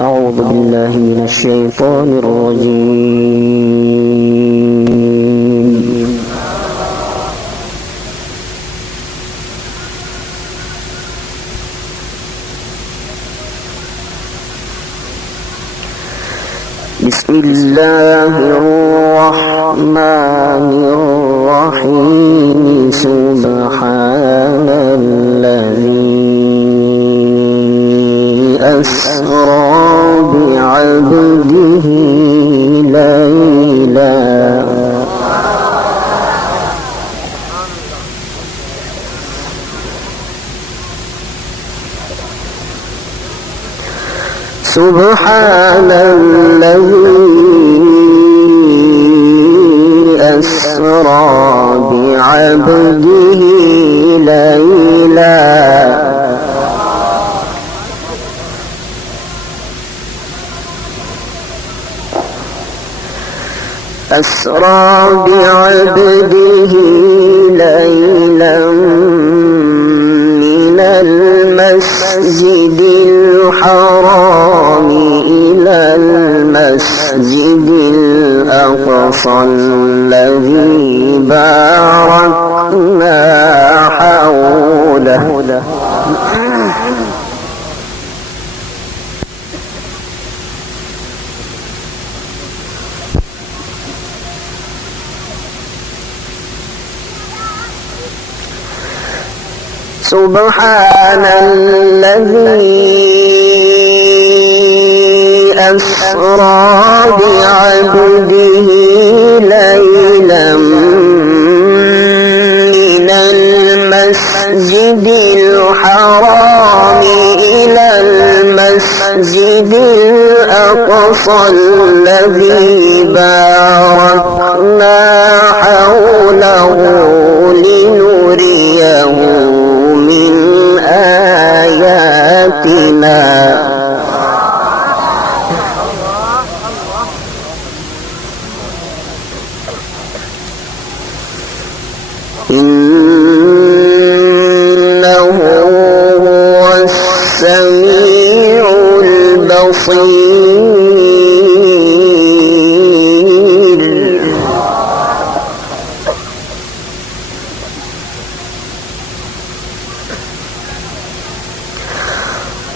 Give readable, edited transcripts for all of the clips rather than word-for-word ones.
أعوذ بالله من الشيطان الرجيم. بسم الله الرحمن الرحيم. سبحان الذي أسرى بعبده ليلا سبحان الذي أسرى بعبده ليلا أسرى بعبده ليلا من المسجد الحرام إلى المسجد الأقصى الذي باركنا حوله سبحان الذي أسرى بعبده ليلا من المسجد الحرام إلى المسجد الأقصى الذي باركنا حوله لنريه من آياتنا إنه هو السميع البصير.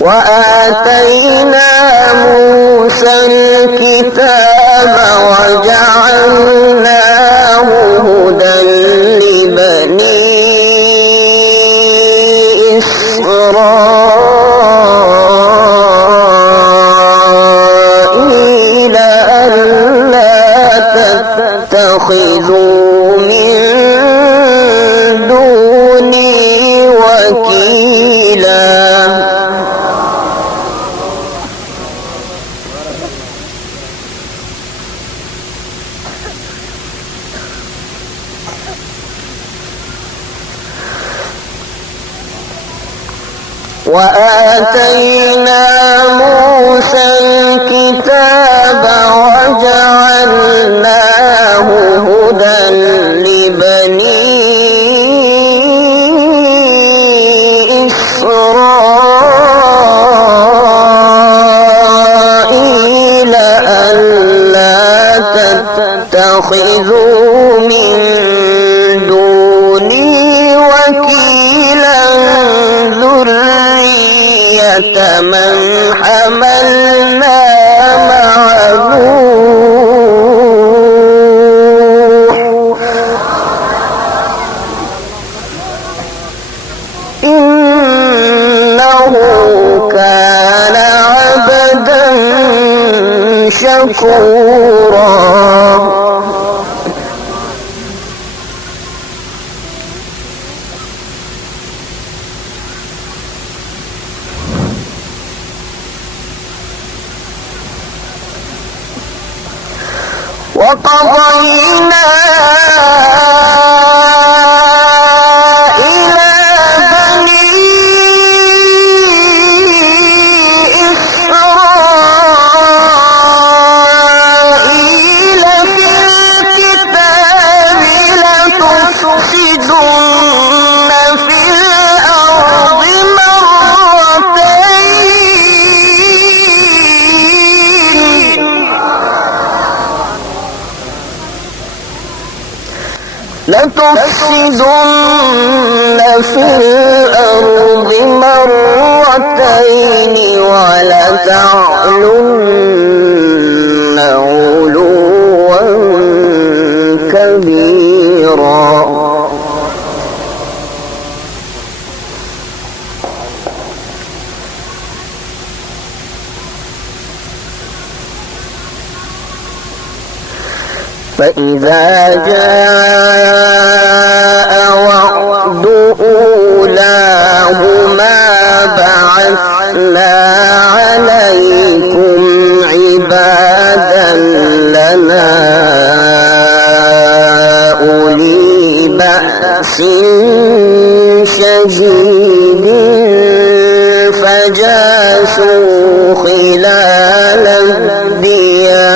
وآتينا موسى الكتاب وجعلناه هدى لبني إسرائيل ألا تتخذوا من دوني وكيلا. وآتينا موسى الكتاب وجعلناه هدى لبني إسرائيل ألا تتخذوا من دوني وكيلا ذرية من حملنا مع نوح إنه كان عبدا شكورا. وقضينا إلى بني إسرائيل في الكتاب لتفسدن في الأرض مرتين لتفسدن في الأرض مرتين ولتعلن علوا كبيرا. فإذا جاء وعد أولاهما بعثنا عليكم عبادا لنا أولي بأس شديد فجاسوا خلال الديار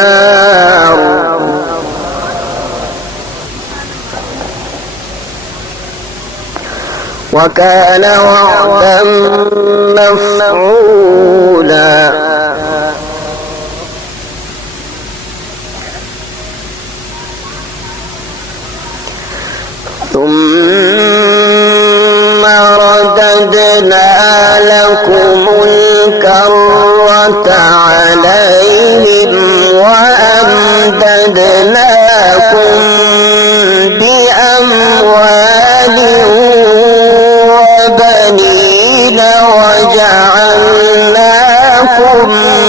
وكان وعدا مفعولا. ثم رددنا لكم الكرة عليهم وأمددناكم بأموال وبنين وجعلناكم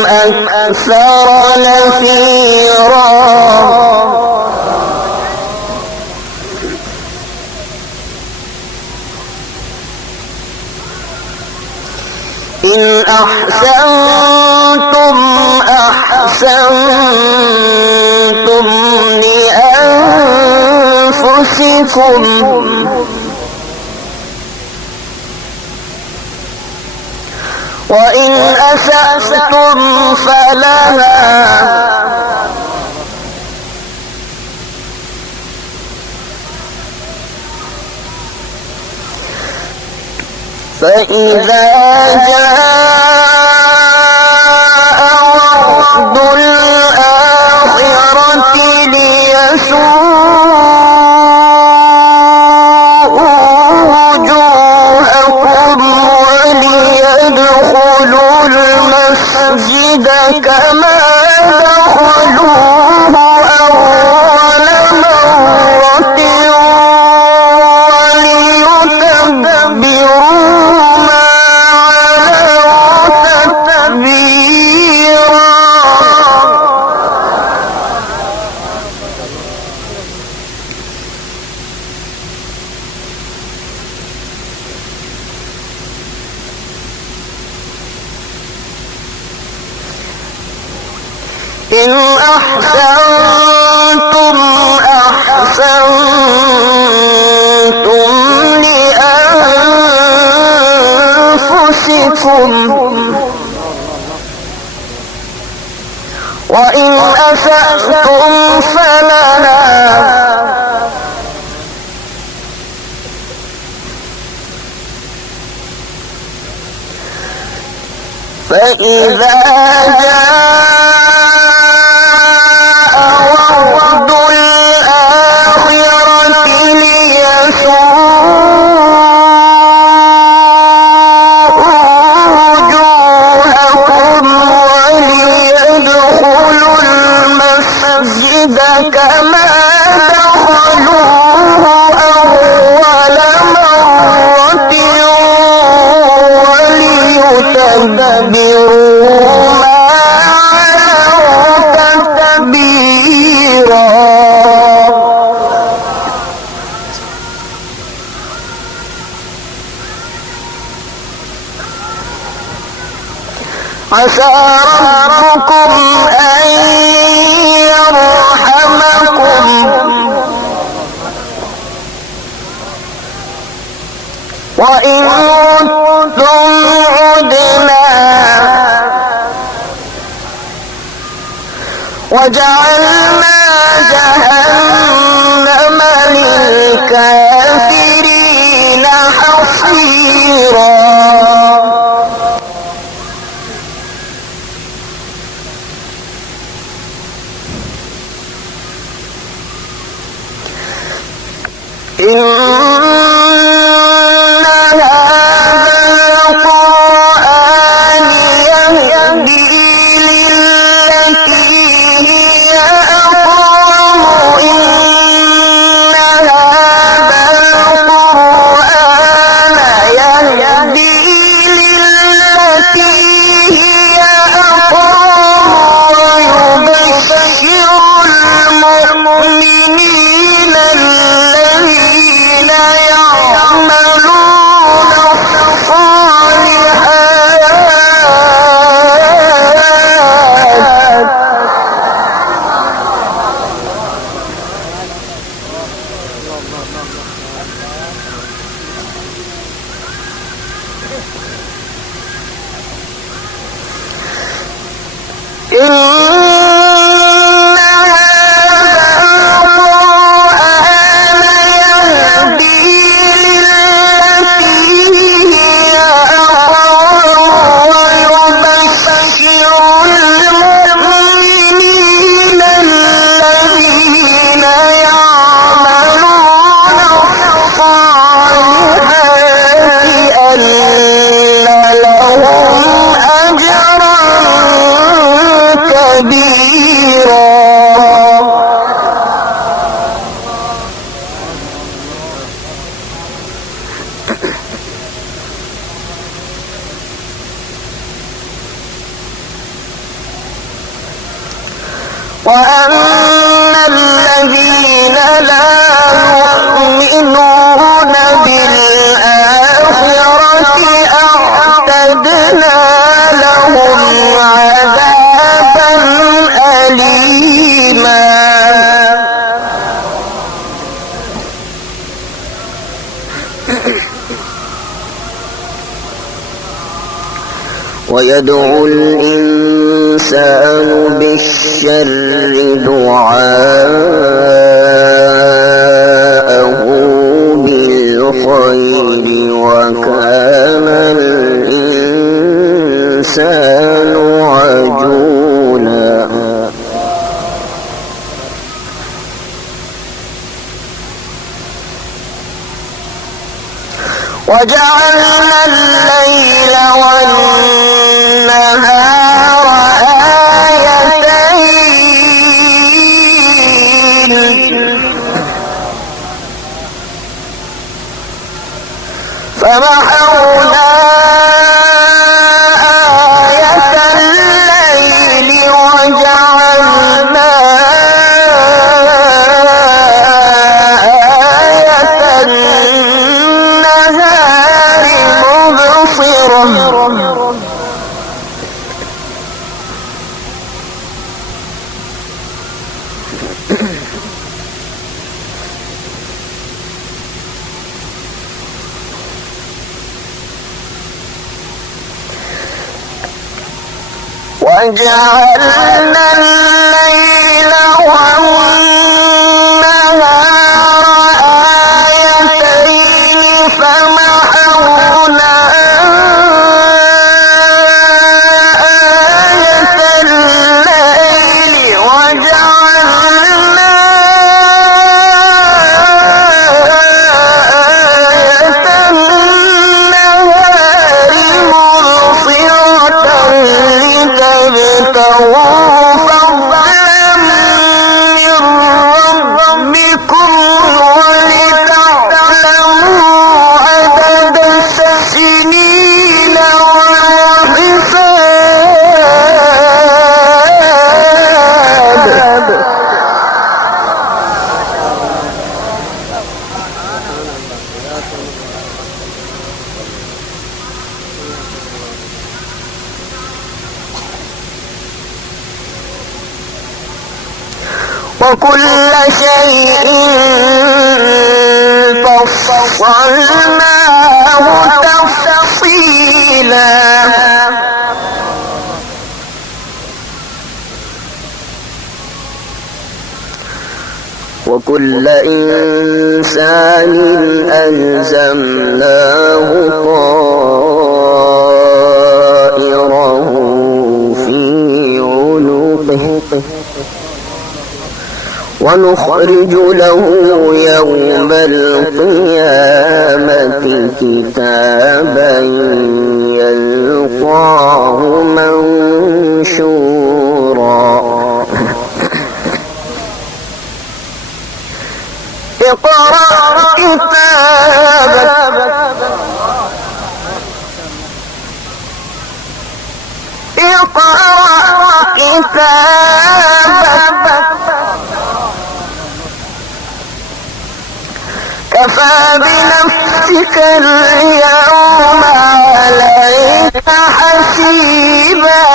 أكثر نفيرا. إن أحسنتم أحسنتم لأنفسكم وإن أسأتم فلها فإذا جاء وعد الآخرة ليسوءوا وجوهكم وليدخلوا المسجد كما دخلوه أول مرة وليتبروا ما علوا تتبيرا. إن أحسنتم أحسنتم لأنفسكم وإن أسأتم فلها فإذا جاء وعد الآخرة ليسوءوا وجوهكم وليدخلوا المسجد كما دخلوه أول مرة وليتبروا ما علوا تتبيرا. عسى ربكم أن يرحمكم وإن عدتم عدنا وجعلنا جهنم للكافرين حصيرا. إن هذا القرآن يهدي للتي هي أقوم إن هذا القرآن يهدي للتي هي أقوم ويبشر المؤمنين الذين يعملون الصالحات إن وأن الذين لا يؤمنون بالآخرة أعتدنا لهم عذابا أليما ويدعو الإنسان بالشر دعاءه بالخير وكان الإنسان عجولا وجعلنا الليل والنهار آيتين فمحونا آية الليل وجعلنا آية النهار مبصرة وجعلنا الليل والنهار آيتين فمحونا آية الليل وجعلنا آية النهار مبصرة لتبتغوا فضلا من ربكم ولتعلموا عدد السنين والحساب وكل شيء فصلناه تفصيلا وكل إنسان ألزمناه طائره في عنقه ونخرج له يوم القيامة كتابا يلقاه منشورا اقرأ كتابك اقرأ كتابك كفى بنفسك اليوم عليك حسيبا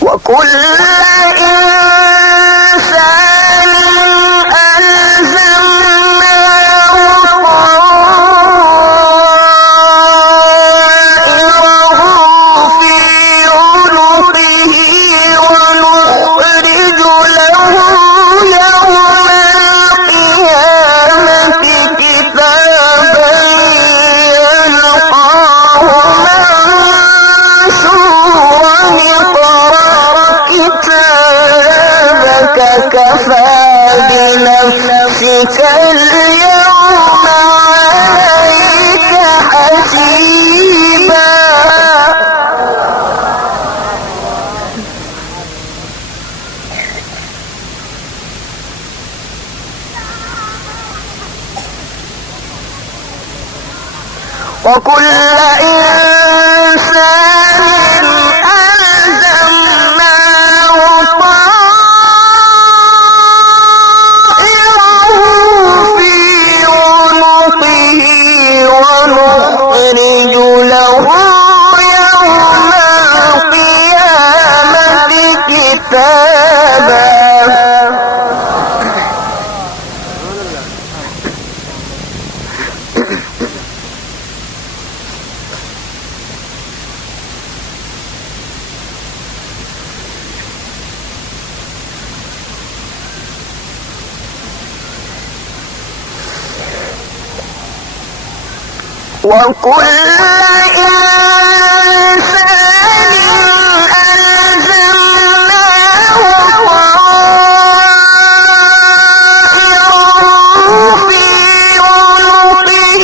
وكل إنسان ألزمناه طائره في عنقه ونخرج له يوم القيامة كتابا يلقاه كتابك كفى بنفسك اليوم عليك حسيبا وكل إنسان ألزمناه طائره في عنقه ونخرج له يوم القيامة كتابا وكل إنسان ألزمناه طائره في عنقه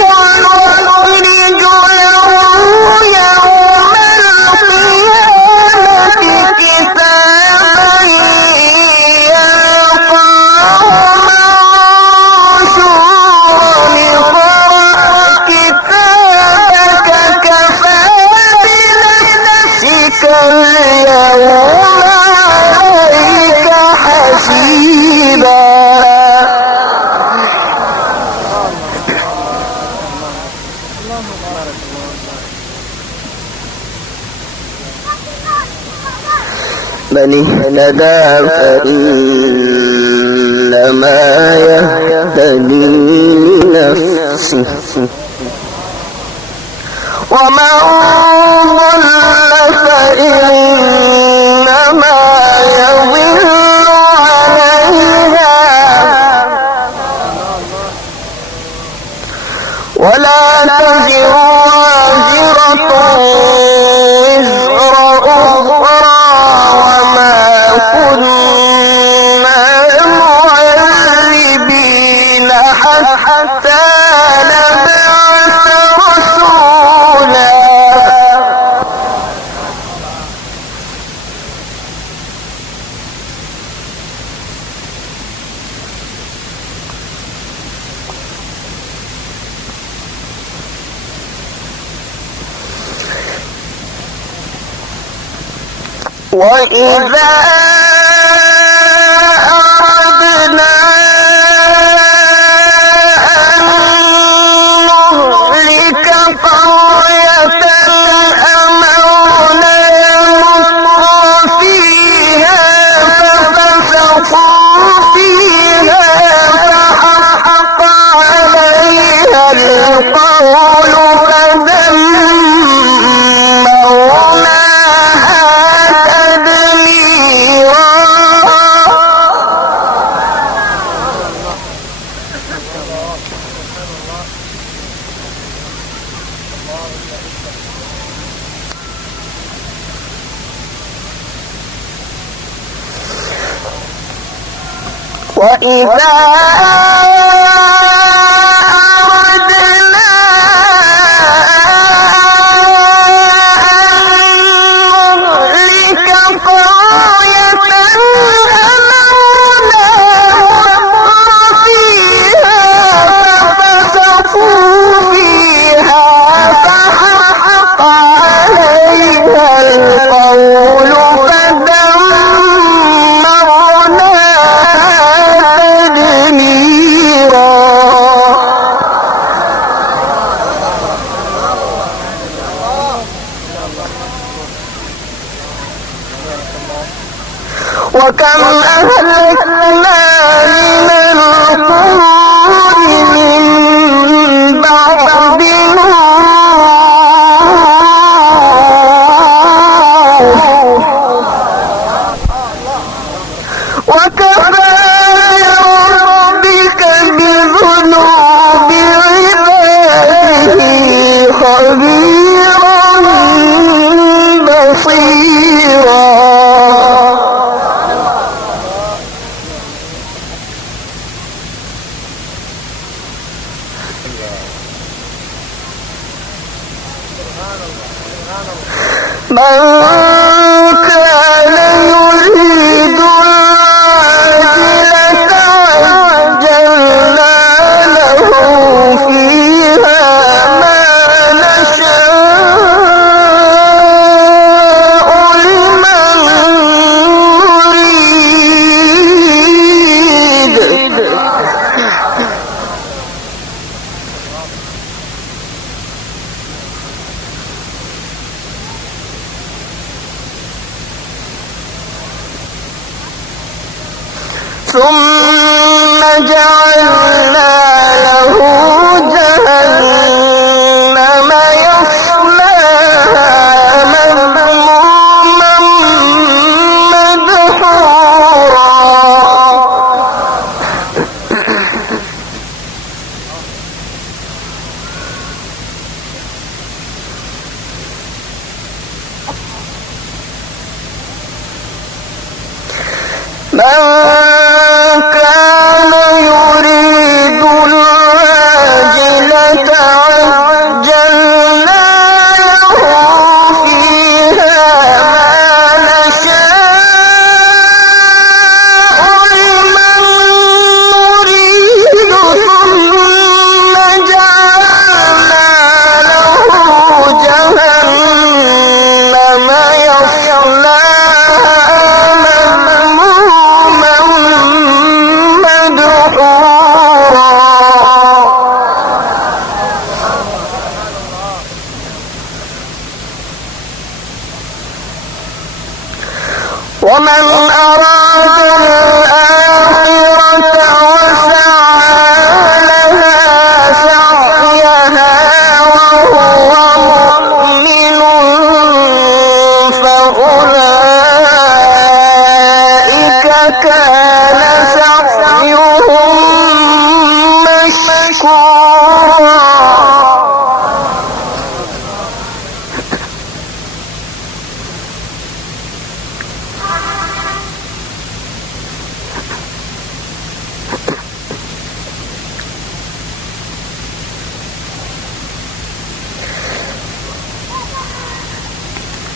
ونخرج له يوم القيامة كتابا يلقاه منشورا كتابك كفى بنفسك اليوم عليك حسيبا من اهتدى فإنما يهتدي لنفسه ومن ضل فإنما يضل عليها ولا تزر وازرة وزر أخرى وما كنا معذبين حتى نبعث رسولا وإذا أردنا أن نهلك قرية أمرنا مترفيها ففسقوا فيها فحق عليها القول فدمرناها تدميرا وإذا أردنا أن نهلك قرية أمرنا فيها ففسقوا فيها فحق عليها القول وكم أهلكنا من القرون من بعد نوح وكفى بربك بذنوب عباده خبيرا بصيرا. من كان يريد العاجلة عجلنا له فيها ما نشاء لمن نريد ثم جعلنا له جهنم يصلاها مذموما مدحورا. من كان يريد العاجلة عجلنا له فيها ما نشاء لمن نريد ثم جعلنا له جهنم يصلاها مذموما مدحورا. ومن أراد الآخرة وسعى لها سعيها وهو مؤمن فأولئك كان سعيهم مشكورا.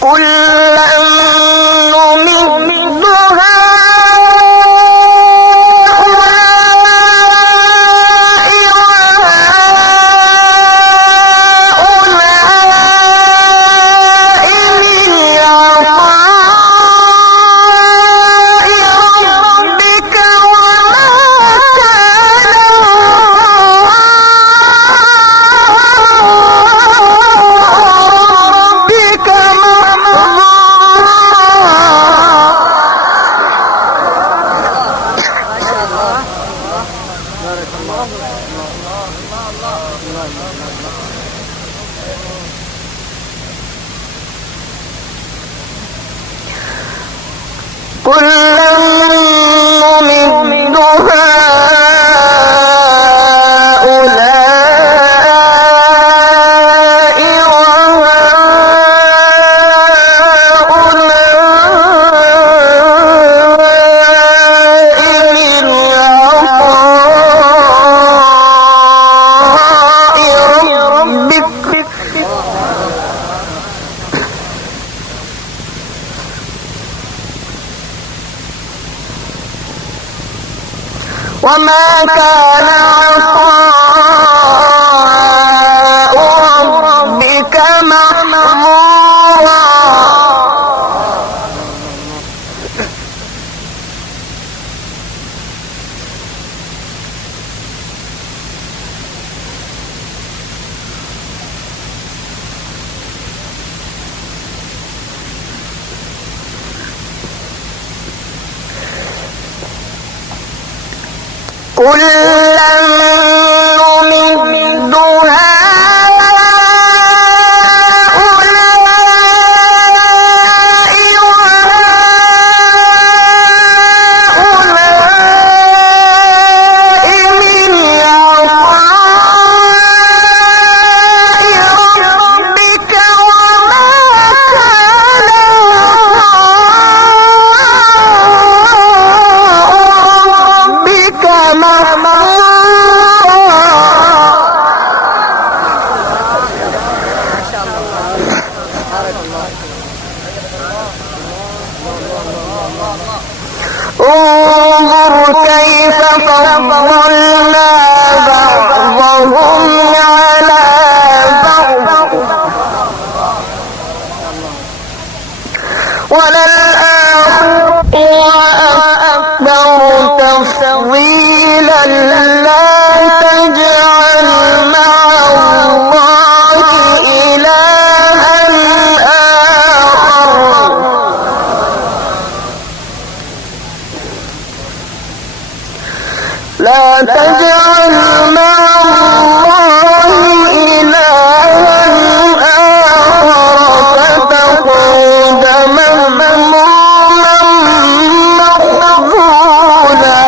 كلا نمد كلا نمد هؤلاء وهؤلاء من وما كان عطاء ربك محظورا كلا نمد هؤلاء وهؤلاء من عطاء ربك وما كان ربك انظر كيف فضلنا بعضهم على بعض وللآخرة أكبر تفضيلا لا تجعل مع الله إلها آخر لا تجعل مع الله إلها آخر فتقعد مذموما مخذولا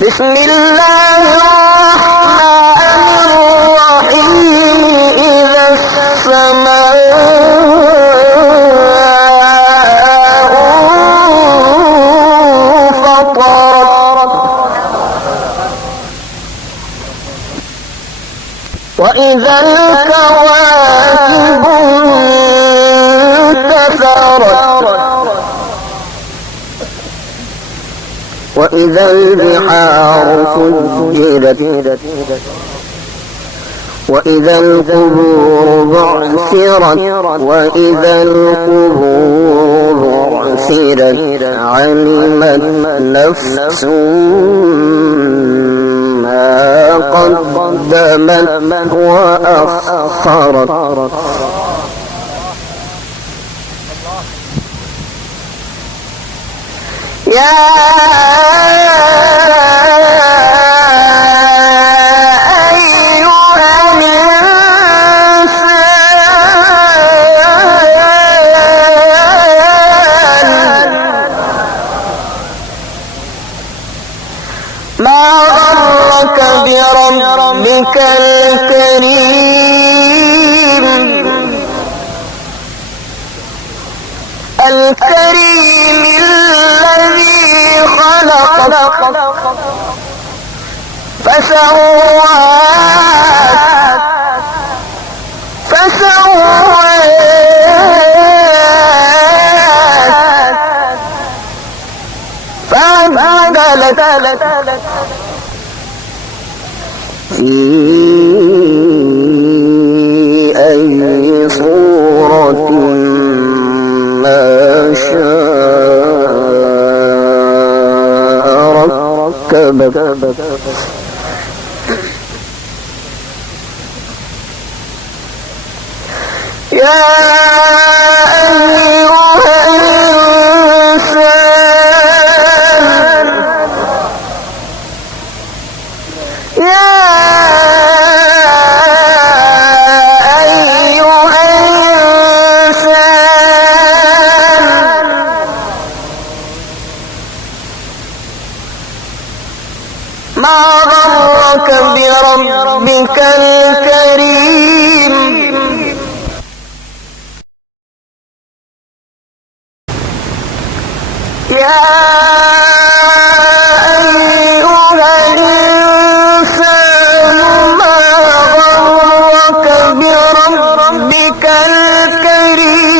بسم الله الرحمن الرحيم إذا السماء فطرت وإذا الكواكب انتثرت وإذا البحار فجرت وإذا القبور بعثرت وإذا القبور بعثرت علمت نفس ما قدمت وأخرت يا أيها الإنسان ما غرك بربك الكريم الذي خلقك فسواك فعدلك في أي صورة ما شاء ركبك يا أيها الإنسان يا أيها الإنسان ما غرك بربك الكريم يا أيها الإنسان ما غرك بربك الكريم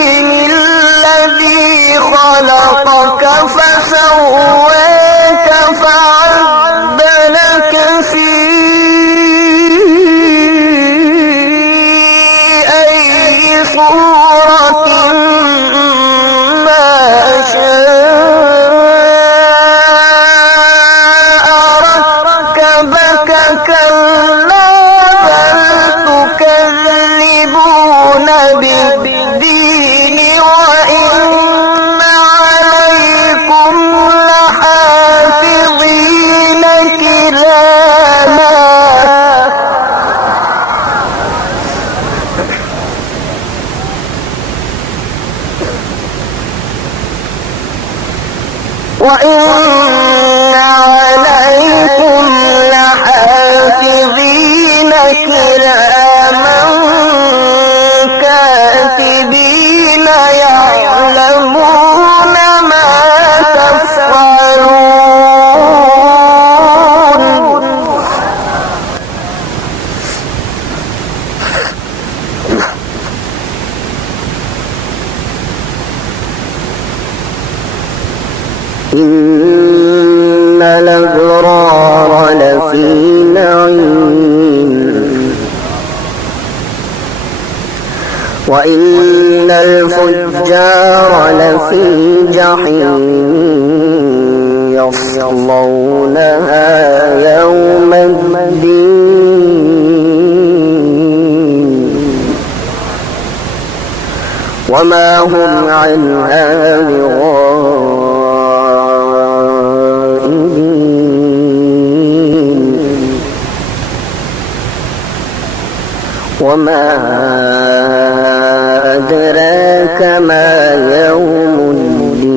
وإن الفجار لفي جحيم يصلونها يوم الدين وما هم عنها بغائبين وما أدراك ما يوم الدين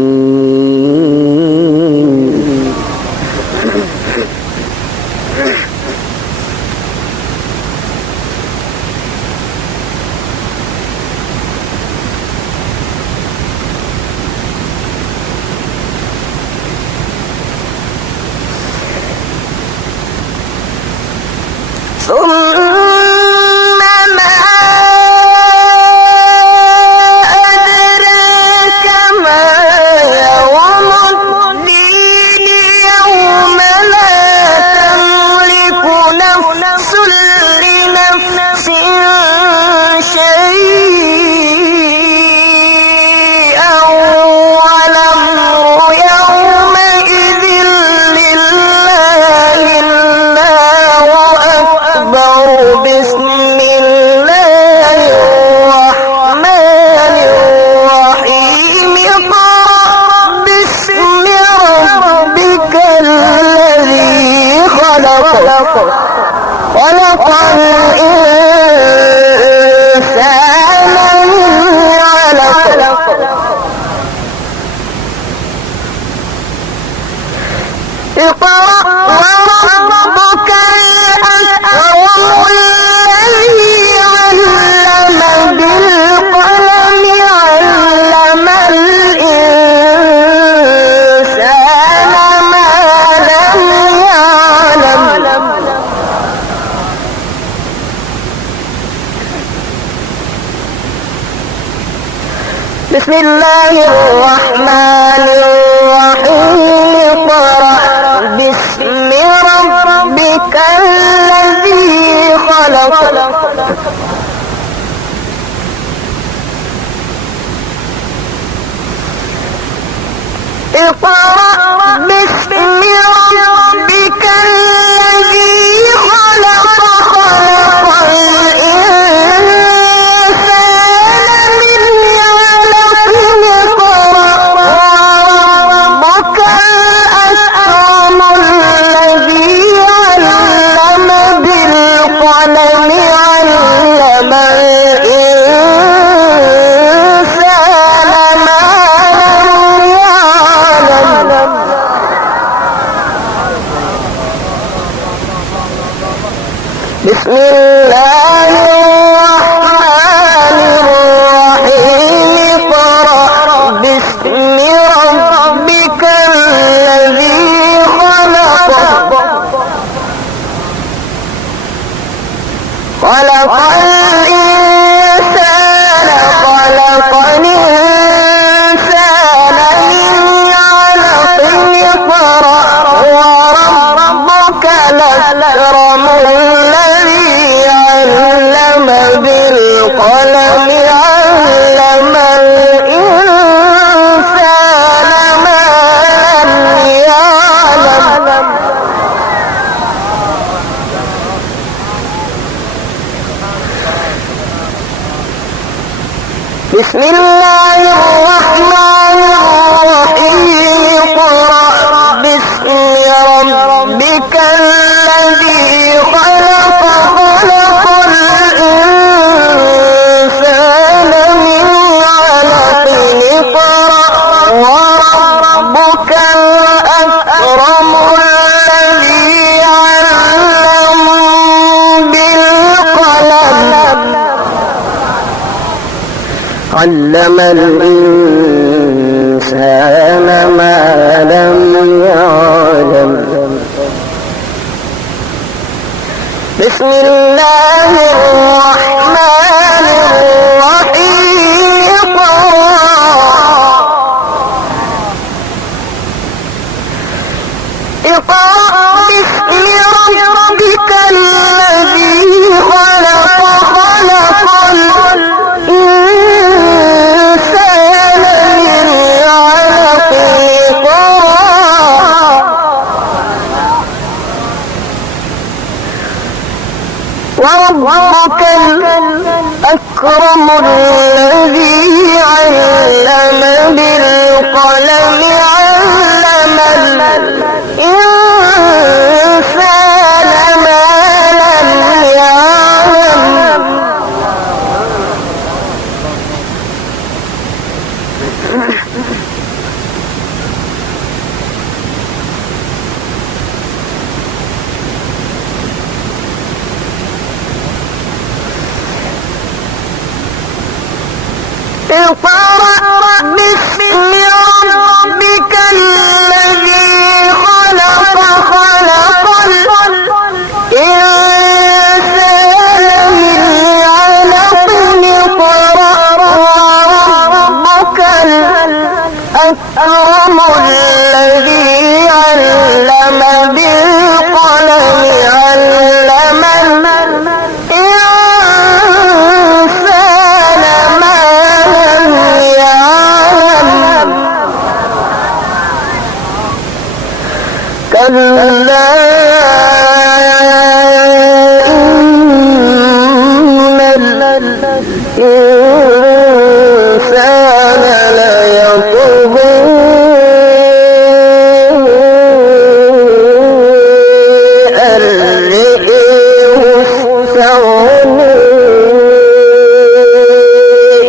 ثم ما أدراك ما يوم الدين يوم لا تملك نفس لنفس شيئا والأمر يومئذ لله الله أكبر بسم الله الرحمن الرحيم اقرأ باسم ربك الذي خلق الإنسان من علق اقرأ وربك الأكرم الذي علم بالقلم علم الإنسان ما لم يعلم بسم الله الرحمن الرحيم اقرأ باسم ربك الذي خلق اقرأ باسم ربك الذي خلق خلق الإنسان من علق اقرأ وربك الأكرم الذي علم بالقلم علم الإنسان ما لم يعلم بسم الله الرحمن الرحيم اقرأ باسم ربك الذي خلق الإنسان من علق اقرأ وربك الأكرم الذي علم بالقلم علم الإنسان ما لم يعلم بسم الله الرحمن الرحيم اقرأ باسم ربك الذي خلق خلق الإنسان من علق اقرأ وربك الأكرم الذي علم بالقلم علم الإنسان ما لم يعلم بسم الله الرحمن الرحيم اقرأ باسم ربك الذي خلق خلق الإنسان وربك الأكرم الذي علم بالقلم علم الإنسان ما لم يعلم اقرأ باسم ربك الذي خلق خلق الإنسان من علق اقرأ وربك الأكرم الذي علم بالقلم علم الإنسان ما لم يعلم كلا إن الإنسان ليطغى أن رآه استغنى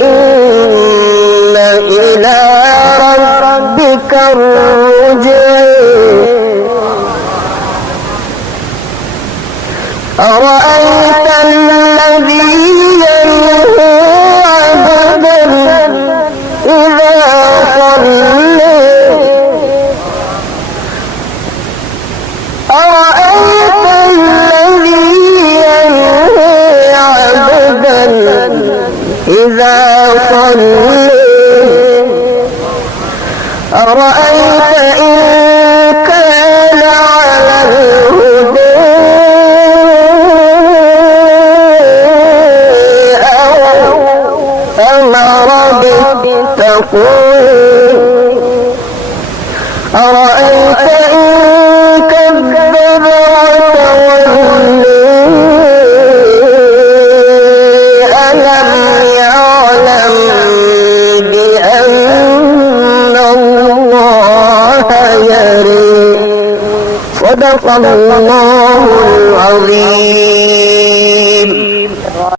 إن إلى ربك الرجع أرأيت الذي ينهى عبدا إذا صلى أرأيت الذي ينهى عبدا إذا صلى أرأيت إن كان على الهدى أمر بالتقوى أرأيت إن كذب وتولى ألم يعلم بأن الله يرى صدق الله